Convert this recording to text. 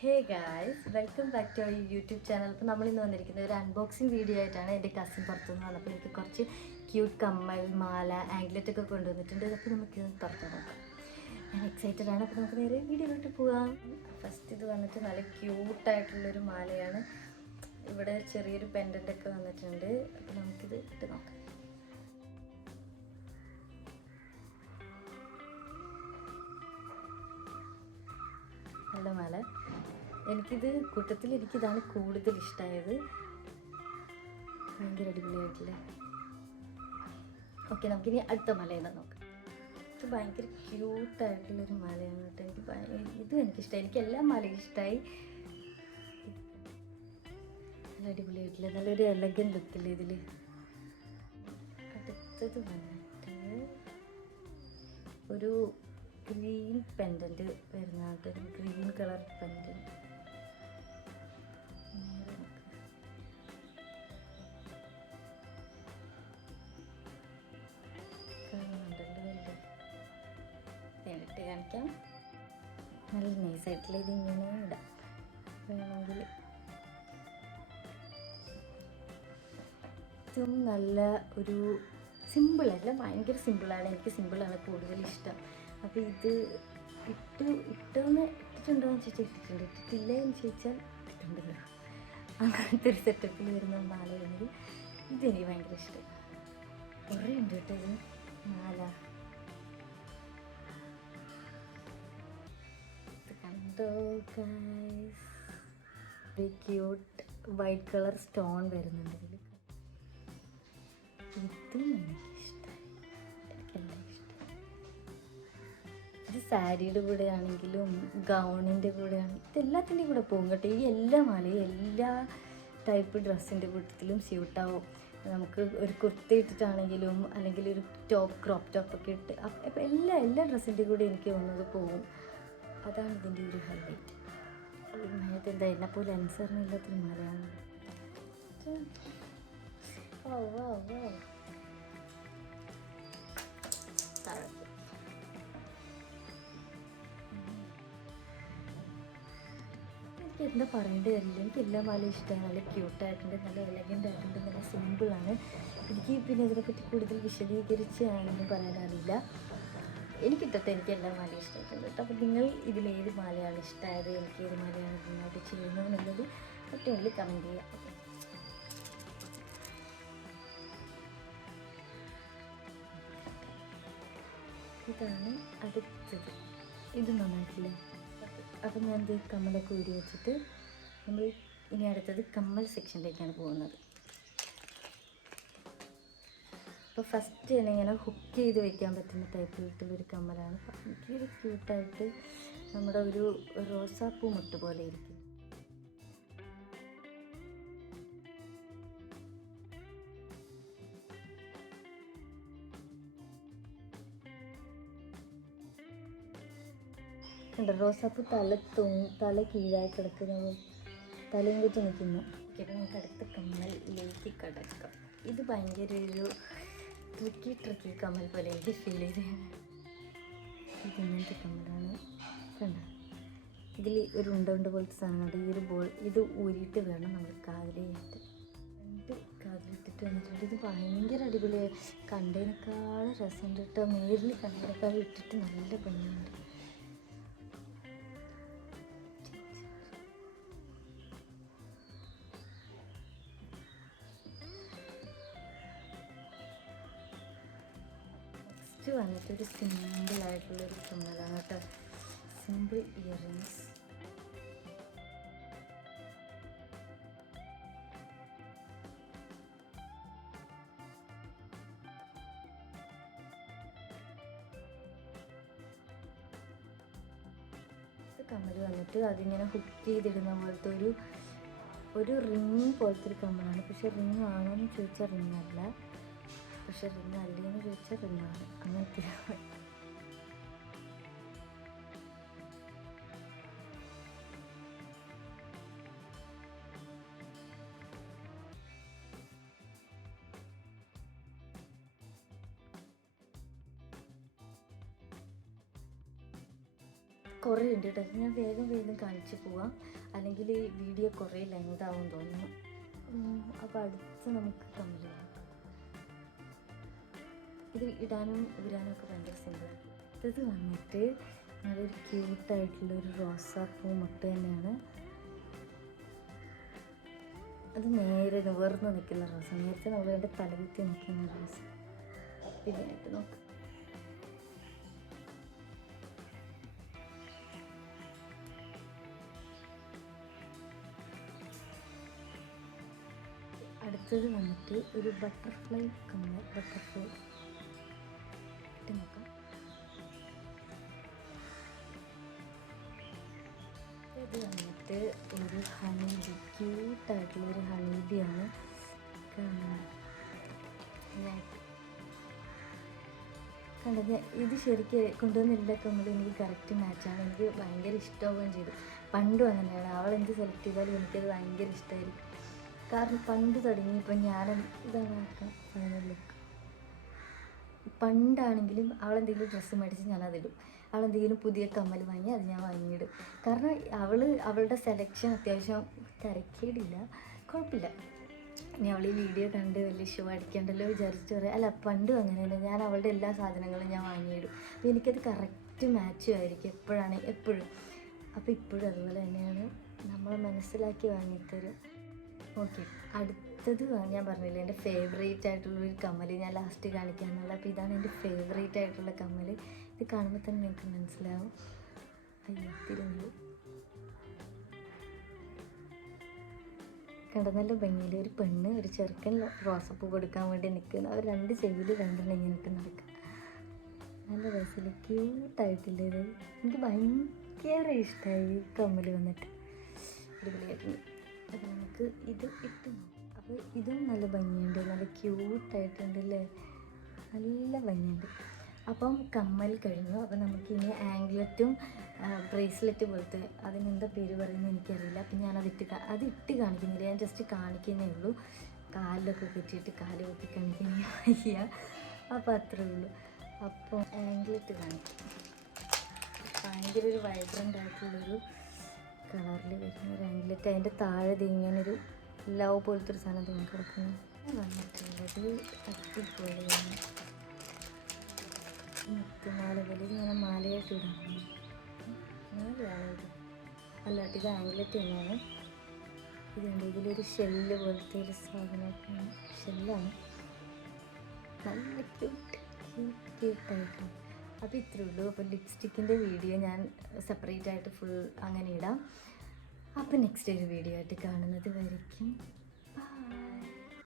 Hey guys welcome back to our YouTube channel അപ്പോൾ നമ്മൾ ഇന്ന് വന്നിരിക്കുന്നത് ഒരു അൺബോക്സിങ് വീഡിയോ ആയിട്ടാണ് എന്റെ കസിൻ പുറത്തുനിന്ന് വന്നപ്പോൾ എനിക്ക് കുറച്ച് ക്യൂട്ട് കമ്മൽ മാല ആംഗ്ലറ്റ് ഒക്കെ കൊണ്ടുവന്നിട്ടുണ്ട്. അപ്പോൾ നമുക്ക് ഇത് തുറക്കാൻ നോക്കാം. ഞാൻ എക്സൈറ്റഡ് ആണ്. അപ്പോൾ നമുക്ക് നേരെ വീഡിയോയിലോട്ട് പോകാം ഫസ്റ്റ് ഇത് വന്നിട്ട് നല്ല ക്യൂട്ടായിട്ടുള്ളൊരു മാലയാണ്. ഇവിടെ ചെറിയൊരു പെൻഡന്റ് ഒക്കെ വന്നിട്ടുണ്ട്. അപ്പോൾ നമുക്കിത് ഇട്ട് നോക്കാം. നല്ല മാല. എനിക്കിത് കൂട്ടത്തിൽ എനിക്കിതാണ് കൂടുതൽ ഇഷ്ടമായത് ഭയങ്കര അടിപൊളിയായിട്ടില്ലേ? ഓക്കെ നമുക്കിനി അടുത്ത മല ഏതാ നോക്കാം. ഇത് ഭയങ്കര ക്യൂട്ടായിട്ടുള്ളൊരു മലയാണ് കേട്ടോ. എനിക്ക് ഇത് എനിക്കിഷ്ടമായി എനിക്ക് എല്ലാ മലയും ഇഷ്ടമായി നല്ല അടിപൊളിയായിട്ടില്ല? നല്ലൊരു എലഗൻ ലുക്കില്ലേ ഇതിൽ അടുത്തത് വന്നിട്ട് ഒരു ഗ്രീൻ പെൻഡന്റ് വരുന്ന ഗ്രീൻ കളർ പെൻഡന്റ് കാണിക്കാം നല്ല നൈസായിട്ടുള്ള ഇങ്ങനെ ഇടാം. വേണമെങ്കിൽ ഇതും നല്ല ഒരു സിമ്പിളല്ല ഭയങ്കര സിമ്പിളാണ് എനിക്ക് സിമ്പിളാണ് കൂടുതൽ ഇഷ്ടം. അപ്പോൾ ഇത് ഇട്ട് ഇട്ടെന്ന് ഇട്ടിട്ടുണ്ടോ എന്ന് ചോദിച്ചാൽ ഇട്ടിട്ടുണ്ട്. ഇട്ടിട്ടില്ല എന്ന് ചോദിച്ചാൽ ഇട്ടിട്ടുണ്ടല്ലോ. അങ്ങനത്തെ ഒരു സെറ്റപ്പിൽ വരുന്ന മാലയാണെങ്കിൽ ഇതെനിക്ക് ഭയങ്കര ഇഷ്ടം. കുറേ ഉണ്ട് കേട്ടോ ഇത്. മാല. കണ്ടോ guys cute white colour stone വരുന്നുണ്ട് ഇതിൽ ഇതും സാരിയുടെ കൂടെ ആണെങ്കിലും ഗൗണിന്റെ കൂടെ ആണെങ്കിലും ഇതെല്ലാത്തിന്റെയും കൂടെ പോകും കേട്ടോ. ഈ എല്ലാ മാലയും എല്ലാ ടൈപ്പ് ഡ്രസ്സിന്റെ കൂട്ടത്തിലും സ്യൂട്ടാവും നമുക്ക് ഒരു കുർത്ത ഇട്ടിട്ടാണെങ്കിലും അല്ലെങ്കിൽ ഒരു ടോപ്പ് ക്രോപ്പ് ടോപ്പൊക്കെ ഇട്ട് അപ്പം എല്ലാ എല്ലാ ഡ്രസ്സിന്റെ കൂടെ എനിക്ക് തോന്നുന്നത് പോകും. അതാണ് ഇതിന്റെ ഒരു ഹൈലൈറ്റ് മേത്ത് എന്താ എന്നെ പോലെ അനുസരണയില്ലാത്തൊരു മലയാണ് ഓ ഓ എനിക്ക് എന്താ പറയേണ്ടി വരില്ല എനിക്ക് എല്ലാ മാലയും ഇഷ്ടമാണ്. നല്ല ക്യൂട്ടായിട്ടുണ്ട് നല്ല എലഗന്റ് ആയിട്ടുണ്ട് നല്ല സിമ്പിളാണ് എനിക്ക് പിന്നെ ഇതിനെപ്പറ്റി കൂടുതൽ വിശദീകരിച്ച് ഞാനൊന്നും പറയാനറിയില്ല. എനിക്കിട്ടത്തെ എനിക്ക് എല്ലാ മാലയും ഇഷ്ടമായിട്ടുണ്ട് കേട്ടോ. അപ്പോൾ നിങ്ങൾ ഇതിലേത് മാലയാണ് ഇഷ്ടമായത് എനിക്ക് ഏത് മാലയാണ് മുന്നോട്ട് ചെയ്യുന്നത് എന്നുള്ളത് ഒറ്റ കമന്റ് ചെയ്യാം. ഇതാണ് അടുത്തത്. ഇത് നന്നായിട്ടില്ല? അപ്പം ഞാൻ ഇത് കമ്മലൊക്കെ ഊരി വെച്ചിട്ട് നമ്മൾ ഇനി അടുത്തത് കമ്മൽ സെക്ഷനിലേക്കാണ് പോകുന്നത്. അപ്പോൾ ഫസ്റ്റ് തന്നെ ഇങ്ങനെ ഹുക്ക് ചെയ്ത് വെക്കാൻ പറ്റുന്ന ടൈപ്പിലുള്ള ഒരു കമ്മലാണ്. ഭയങ്കര ക്യൂട്ടായിട്ട് നമ്മുടെ ഒരു റോസാപ്പൂ മുട്ട് പോലെ ഇരിക്കും ഉണ്ട് റോസാപ്പൂ തല തൂങ്ങി തല കീഴായി കിടക്കുന്നത് തലയും കുറ്റി നിൽക്കുന്നു നമുക്ക് അടുത്ത കമ്മലിലേക്ക് കിടക്കാം. ഇത് ഭയങ്കര ഒരു ട്രിക്കി ട്രിക്കി കമ്മൽ പോലെ എനിക്ക് ഫീൽ ചെയ്ത്. ഇത് ഇങ്ങനത്തെ കമ്മലാണ് കണ്ട? ഇതിൽ ഒരു ഉണ്ട ഉണ്ട പോലത്തെ സാധനമുണ്ട് ഈ ഒരു ബോൾ ഇത് ഊരിയിട്ട് വേണം നമ്മൾ കാതിലേറ്റ് രണ്ട് കാതിലിട്ടിട്ട് വന്നിട്ടുണ്ട്. ഇത് ഭയങ്കര അടിപൊളിയായി കണ്ടതിനേക്കാൾ രസമുണ്ട് കേട്ടോ. നേരിൽ കണ്ടതിനേക്കാൾ ഇട്ടിട്ട് നല്ല ഭംഗിയുണ്ട്. നെക്സ്റ്റ് വന്നിട്ട് ഒരു സിമ്പിൾ ആയിട്ടുള്ള ഒരു കമ്മലാണ് കേട്ടോ. സിമ്പിൾ ഇയറിങ്സ് കമ്മൽ വന്നിട്ട് അതിങ്ങനെ ഹുക്ക് ചെയ്തിടുന്ന പോലത്തെ ഒരു ഒരു റിങ് പോലത്തെ ഒരു കമ്മലാണ്. പക്ഷെ റിങ് ആണോ എന്ന് ചോദിച്ചാൽ റിങ് അല്ല. പക്ഷെ റിങ് അല്ലേന്ന് ചോദിച്ചാൽ റിന്നാണ് അങ്ങനത്തെ കുറേ ഉണ്ട് കേട്ടോ. ഞാൻ വേഗം വേഗം കാണിച്ചു പോവാം. അല്ലെങ്കിൽ വീഡിയോ കുറേ ലെങ്ത് ആവും തോന്നുന്നു. അപ്പോൾ അടുത്ത് നമുക്ക് കാണാം. ഇത് ഇടാനും ഊരാനും ഒക്കെ ഭയങ്കര സിമ്പിളാണ് ഇത് വന്നിട്ട് നല്ലൊരു ക്യൂട്ടായിട്ടുള്ള ഒരു റോസാപ്പൂ മുട്ട തന്നെയാണ്. അത് നേരെ നിവർന്ന് നിൽക്കുന്ന റോസ. നേരത്തെ എന്റെ തലകുത്തി നിൽക്കുന്ന റോസ. ഇതിനായിട്ട് നോക്കാം. അടുത്തത് വന്നിട്ട് ഒരു ബട്ടർഫ്ലൈ കമ്മൽ ബട്ടർഫ്ലൈ ഇട്ട് നോക്കാം. ഇത് വന്നിട്ട് ഒരു ഹണീബി ക്യൂട്ടായിട്ടുള്ള ഒരു ഹണീബിയാണ്. കണ്ടത് ഇത് ശരിക്കും കൊണ്ടുവന്നിട്ടൊക്കെ നമ്മൾ എനിക്ക് കറക്റ്റ് മാച്ചാണ് എനിക്ക് ഭയങ്കര ഇഷ്ടമാവുകയും ചെയ്തു. പണ്ടും അങ്ങനെയാണ്. അവൾ എന്ത് സെലക്ട് ചെയ്താലും എനിക്കത് ഭയങ്കര ഇഷ്ടമായിരിക്കും. കാരണം പണ്ട് തുടങ്ങി ഇപ്പം ഞാൻ ഇതാണ് ഫൈനൽ ലുക്ക് പണ്ടാണെങ്കിലും അവൾ എന്തെങ്കിലും ഡ്രസ്സ് മേടിച്ച് ഞാൻ അതിടും അവളെന്തെങ്കിലും പുതിയ കമ്മൽ വാങ്ങി അത് ഞാൻ വാങ്ങിയിടും. കാരണം അവൾ അവളുടെ സെലക്ഷൻ അത്യാവശ്യം തിരക്കേടില്ല. കുഴപ്പമില്ല. ഞാൻ അവൾ ഈ വീഡിയോ കണ്ട് വലിയ ഷോ അടിക്കണ്ടല്ലോ വിചാരിച്ചിട്ട് പറയാം അല്ല പണ്ടും അങ്ങനെയല്ല. ഞാൻ അവളുടെ എല്ലാ സാധനങ്ങളും ഞാൻ വാങ്ങിയിടും. അപ്പോൾ എനിക്കത് കറക്റ്റ് മാച്ചും ആയിരിക്കും എപ്പോഴാണ് എപ്പോഴും. അപ്പോൾ ഇപ്പോഴും അതുപോലെ തന്നെയാണ് നമ്മളെ മനസ്സിലാക്കി വാങ്ങിത്തരും ഓക്കെ അടുത്തത് ഞാൻ പറഞ്ഞില്ലേ എന്റെ ഫേവറേറ്റ് ആയിട്ടുള്ള ഒരു കമ്മൽ ഞാൻ ലാസ്റ്റ് കാണിക്കാന്നുള്ള അപ്പോൾ ഇതാണ് എന്റെ ഫേവറേറ്റ് ആയിട്ടുള്ള കമ്മൽ ഇത് കാണുമ്പോൾ തന്നെ നിങ്ങൾക്ക് മനസ്സിലാവും. അയ്യോ തിരുന്നു ഭംഗിയിൽ ഒരു പെണ്ണ് ഒരു ചെറുക്കൻ റോസപ്പൂ കൊടുക്കാൻ വേണ്ടി നിൽക്കുന്നു. അവർ രണ്ട് ചെവിയിൽ രണ്ടെണ്ണം ഇങ്ങനെ ഇട്ട് നടക്കുക. നല്ല രസമില്ല? ക്യൂട്ടായിട്ടില്ല ഇത്. എനിക്ക് ഭയങ്കര ഇഷ്ടമായി കമ്മൽ വന്നിട്ട്. അടിപൊളിയായിട്ടുണ്ട്. അപ്പോൾ നമുക്ക് ഇത് ഇട്ട് നോക്കാം. അപ്പോൾ ഇതും നല്ല ഭംഗിയുണ്ട്. നല്ല ക്യൂട്ടായിട്ടുണ്ട് അല്ലേ നല്ല ഭംഗിയുണ്ട്. അപ്പം കമ്മൽ കഴിഞ്ഞു അപ്പം നമുക്കിനി ആംഗ്ലറ്റും ബ്രേസ്ലെറ്റ് പോലത്തെ അതിനെന്താ പേര് പറയുന്നത് എനിക്കറിയില്ല. അപ്പം ഞാൻ ഇട്ട് അത് ഇട്ട് കാണിക്കുന്നില്ല. ഞാൻ ജസ്റ്റ് കാണിക്കുന്നേ ഉള്ളൂ. കാലിലൊക്കെ കെട്ടിയിട്ട് കാൽ കുത്തി കാണിക്കുന്ന അപ്പോൾ അത്രേ ഉള്ളൂ. അപ്പോൾ ആംഗ്ലറ്റ് കാണിക്കും. ഭയങ്കര ഒരു വൈബ്രന്റ് ആയിട്ടുള്ളൊരു കളറിൽ വരുന്ന ഒരു ആംഗ്ലറ്റ്. അതിന്റെ താഴെ ഇങ്ങനൊരു ലവ് പോലത്തെ ഒരു സാധനം തോന്നി കിടക്കുന്നു മുത്തുമാല പോലെ ഇങ്ങനെ മാലയായിട്ട് ഇടാം മാലയാണോ ഇത്? അല്ല ഇത് ആംഗ്ലറ്റ് തന്നെയാണ്. ഇതുണ്ട് ഇതിലൊരു ഷെല്ല് പോലത്തെ ഒരു സാധനമൊക്കെയാണ്. ഷെല്ലാണ് നല്ല ക്യൂട്ട് ക്യൂട്ട് ക്യൂട്ടായിട്ട് അപ്പോൾ ഇത്രയേ ഉള്ളൂ. അപ്പോൾ ലിപ്സ്റ്റിക്കിന്റെ വീഡിയോ ഞാൻ സെപ്പറേറ്റ് ആയിട്ട് ഫുൾ അങ്ങനെ ഇടാം. അപ്പോൾ നെക്സ്റ്റ് ഒരു വീഡിയോ ആയിട്ട് കാണുന്നത് വരയ്ക്കും.